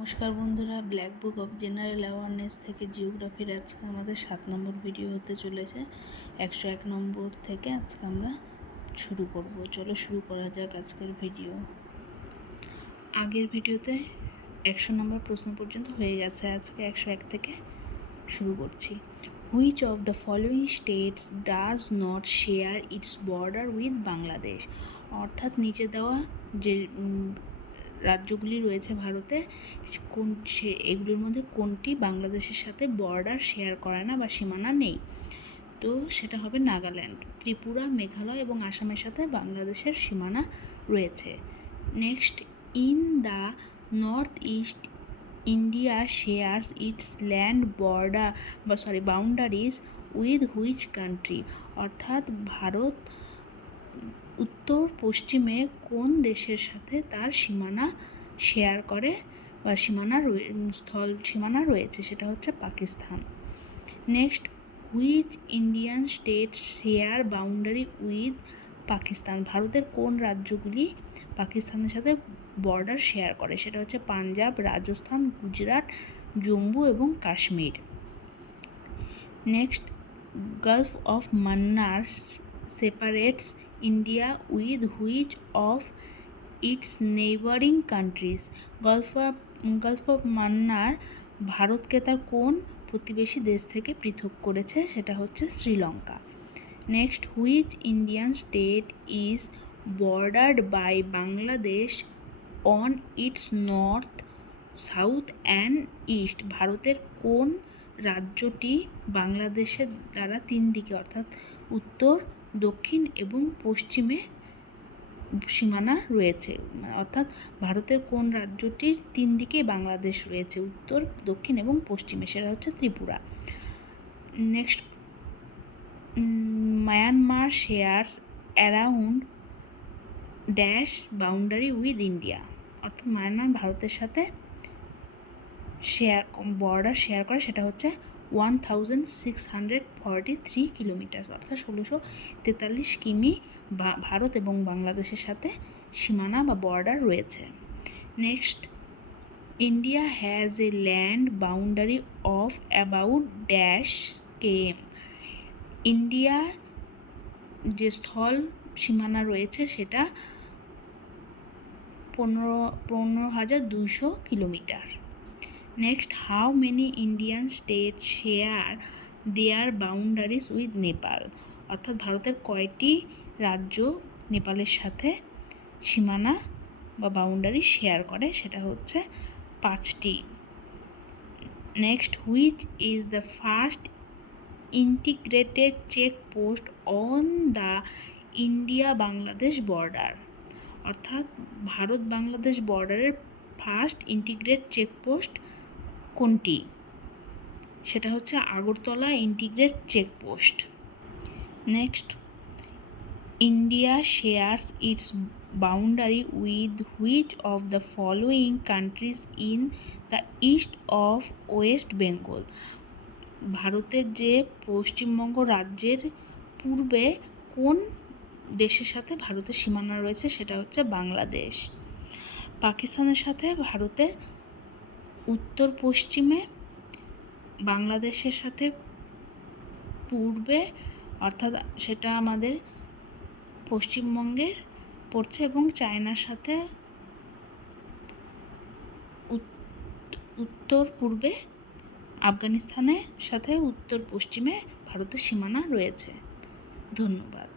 নমস্কার বন্ধুরা, black book of general awareness থেকে জিওগ্রাফির আজকে আমাদের 7 নম্বর ভিডিও হতে চলেছে। 101 নম্বর থেকে আজকে আমরা শুরু করব। চলো শুরু করা যাক আজকের ভিডিও। আগের ভিডিওতে 100 নম্বর প্রশ্ন পর্যন্ত হয়ে গেছে, আজকে 101 থেকে শুরু করছি। Which of the following states does not share it's border with Bangladesh? অর্থাৎ নিচে দেওয়া যে রাজ্যগুলি রয়েছে ভারতে, এগুলির মধ্যে কোনটি বাংলাদেশের সাথে বর্ডার শেয়ার করে না বা সীমানা নেই? তো সেটা হবে নাগাল্যান্ড। ত্রিপুরা, মেঘালয় এবং আসামের সাথে বাংলাদেশের সীমানা রয়েছে। Next, in the north east India shares it's land boundaries with which country? অর্থাৎ ভারত উত্তর পশ্চিমে কোন দেশের সাথে তার সীমানা শেয়ার করে বা সীমানা রয়েছে? সেটা হচ্ছে Pakistan. Next, which Indian state share boundary with Pakistan? ভারতের কোন রাজ্যগুলি পাকিস্তানের সাথে বর্ডার শেয়ার করে? সেটা হচ্ছে পাঞ্জাব, রাজস্থান, গুজরাট, জম্মু এবং Kashmir. Next, gulf of Mannar separates India with which of its neighbouring countries? Gulf of Mannar ভারতকে তার কোন প্রতিবেশী দেশ থেকে পৃথক করেছে? সেটা হচ্ছে Sri Lanka. Next, which Indian state is bordered by Bangladesh on its north, south and east? ভারতের কোন রাজ্যটি বাংলাদেশের দ্বারা তিন দিকে অর্থাৎ উত্তর, দক্ষিণ এবং পশ্চিমে সীমানা রয়েছে? অর্থাৎ ভারতের কোন রাজ্যটির তিন দিকেই বাংলাদেশ রয়েছে, উত্তর, দক্ষিণ এবং পশ্চিমে? সেটা হচ্ছে Tripura. Next, Myanmar shares around dash boundary with India? অর্থাৎ মায়ানমার ভারতের সাথে বর্ডার শেয়ার করে, সেটা হচ্ছে 1643 কিলোমিটার, অর্থাৎ 1643 কিমি ভারত এবং বাংলাদেশের সাথে সীমানা বা বর্ডার রয়েছে। Next, India has a land boundary of about dash KM? ইন্ডিয়ার যে স্থল সীমানা রয়েছে সেটা 15,200 kilometre. Next, how many Indian state share there boundaries with Nepal? অর্থাৎ ভারতের কয়টি রাজ্য নেপালের সাথে সীমানা বা বাউন্ডারি শেয়ার করে? সেটা হচ্ছে 5টি। Next, which is the first integrated checkpost on the India Bangladesh border? অর্থাৎ ভারত বাংলাদেশ বর্ডারের ফার্স্ট ইন্টিগ্রেট চেকপোস্ট কোনটি? সেটা হচ্ছে Agartala integrate checkpost. Next, India shares it's boundary with which of the following countries in the east of West Bengal? ভারতের যে পশ্চিমবঙ্গ রাজ্যের পূর্বে কোন দেশের সাথে ভারতের সীমানা রয়েছে? সেটা হচ্ছে বাংলাদেশ। পাকিস্তানের সাথে ভারতের উত্তর পশ্চিমে, বাংলাদেশের সাথে পূর্বে, অর্থাৎ সেটা আমাদের পশ্চিমবঙ্গের পড়ছে, এবং চায়নার সাথে উত্তর পূর্বে, আফগানিস্তানের সাথে উত্তর পশ্চিমে ভারতের সীমানা রয়েছে। ধন্যবাদ।